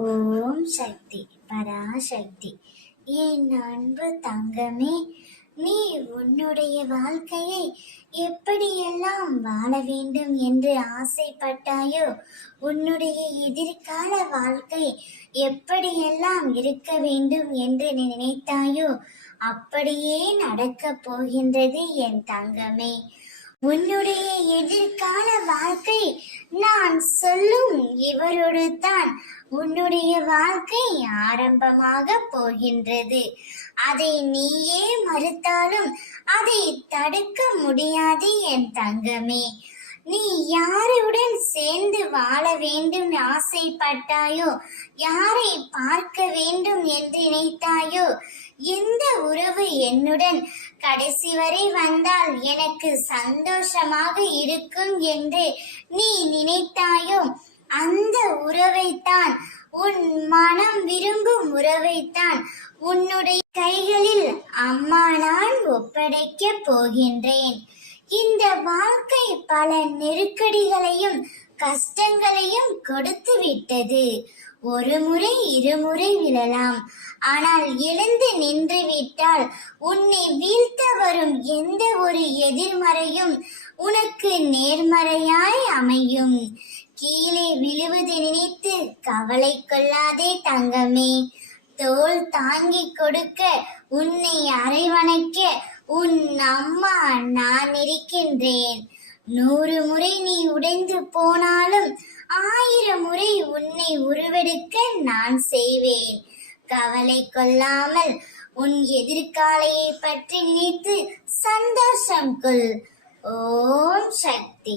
ஓம் சக்தி பராசக்தி. என் அன்பு தங்கமே, நீ உன்னுடைய வாழ்க்கையை எப்படியெல்லாம் வாழ வேண்டும் என்று ஆசைப்பட்டாயோ, உன்னுடைய எதிர்கால வாழ்க்கை எப்படியெல்லாம் இருக்க வேண்டும் என்று நினைத்தாயோ, அப்படியே நடக்கப் போகின்றது என் தங்கமே. உன்னுடைய எதிர்கால வாழ்க்கை நான் சொல்லும் இவரோடு தான் உன்னுடைய வாழ்க்கை ஆரம்பமாக போகின்றது. அதை நீயே மறுத்தாலும் அதை தடுக்க முடியாது என் தங்கமே. நீ யாருடன் சேர்ந்து வாழ வேண்டும் ஆசைப்பட்டாயோ, யாரை பார்க்க வேண்டும் என்று நினைத்தாயோ, எந்த உறவு என்னுடன் கடைசி வரை வந்தால் எனக்கு சந்தோஷமாக இருக்கும் என்று நீ நினைத்தாயோ, அந்த உறவைத்தான், உன் மனம் விரும்பும் உறவைத்தான் உன்னுடைய கைகளில் அம்மா நான் ஒப்படைக்க போகின்றேன். இந்த வாழ்க்கை பல நெருக்கடிகளையும் கஷ்டங்களையும் கொடுத்து விட்டது. ஒரு முறை இருமுறை விழலாம், ஆனால் எழுந்து நின்று விட்டால் உன்னை வீழ்த்த வரும் எந்த ஒரு எதிர்மறையும் உனக்கு நேர்மறையாய் அமையும். கீழே விழுவது நினைத்து கவலை கொள்ளாதே தங்கமே. தோள் தாங்கி கொடுக்க, உன்னை அரவணைக்க உன் அம்மா நான் இருக்கின்றேன். 100 முறை நீ உடைந்து போனாலும் 1000 முறை உன்னை உருவெடுக்க நான் செய்வேன். கவலை கொள்ளாமல் உன் எதிர்காலையை பற்றி நினைத்து சந்தோஷம் கொள். ஓம் சக்தி.